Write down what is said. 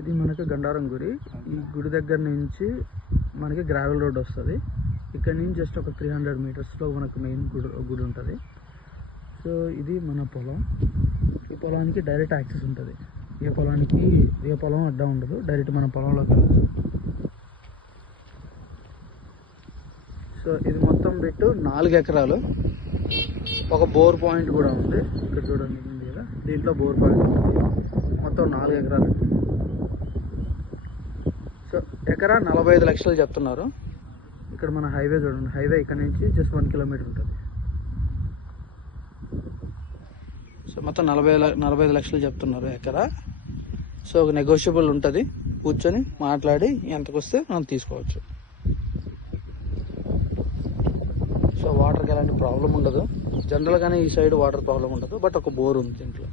ఇది మనకి గండారం గుడి. ఈ గుడి దగ్గర నుంచి మనకి గ్రావెల్ రోడ్ వస్తుంది. ఇక్కడ నుంచి జస్ట్ ఒక 300 మీటర్స్లో మనకు మెయిన్ గుడి ఉంటుంది. సో ఇది మన పొలం. ఈ పొలానికి డైరెక్ట్ యాక్సెస్ ఉంటుంది. ఏ పొలం అడ్డా ఉండదు, డైరెక్ట్ మన పొలంలోకి వెళ్ళచ్చు. సో ఇది మొత్తం బిట్టు 4 ఎకరాలు. ఒక బోర్ పాయింట్ కూడా ఉంది. ఇక్కడ చూడండి ఉంది కదా, దీంట్లో బోర్ పాయింట్ ఉంది. మొత్తం 4 ఎకరాలు. సో ఎకరా 45 లక్షలు చెప్తున్నారు. ఇక్కడ మన హైవే చూడండి, హైవే ఇక్కడ నుంచి జస్ట్ 1 కిలోమీటర్ ఉంటుంది. సో మొత్తం 45 లక్షలు చెప్తున్నారు ఎకరా. సో ఒక నెగోషియబుల్ ఉంటుంది, కూర్చొని మాట్లాడి ఎంతకు వస్తే మనం తీసుకోవచ్చు. సో వాటర్కి ఎలాంటి ప్రాబ్లం ఉండదు. జనరల్గానే ఈ సైడ్ వాటర్ ప్రాబ్లం ఉండదు, బట్ ఒక బోర్ ఉంది దీంట్లో.